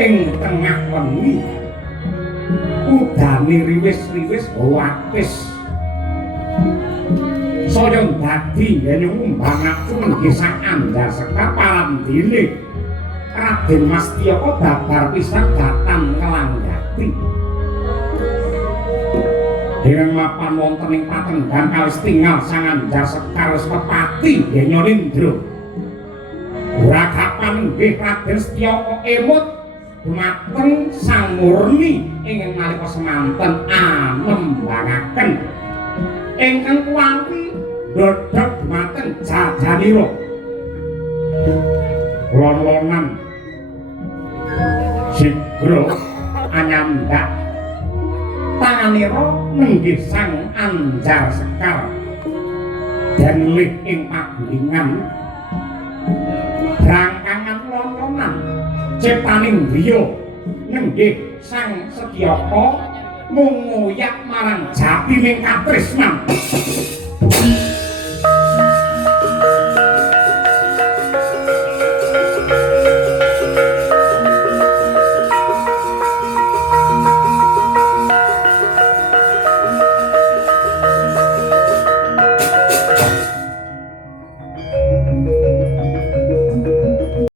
ing tengah wengi udane riwis-riwis wapis saya dadi yen ngumbangaken nggih Andar Sekar parandene Raden Mastiyaka babar pisan datang ngelanggati dengan mapan wonten ing patenggan kawis tinggal Sang Andar Sekar Pepati Genya Nindra ragapan nggih Raden Setiyaka emut dumateng Sang Murni ingkang nalika semanten anembangaken ingkang kuwanti dodok dumateng jajanira lon-lonan sigra anyamdak tanganira nenggih Sang Andar Sekar dan lih ing pagulingan rangkangan lon-lonan ciptaning griya nenggih Sang Setyaka mung ngoyak marang jatining katresnan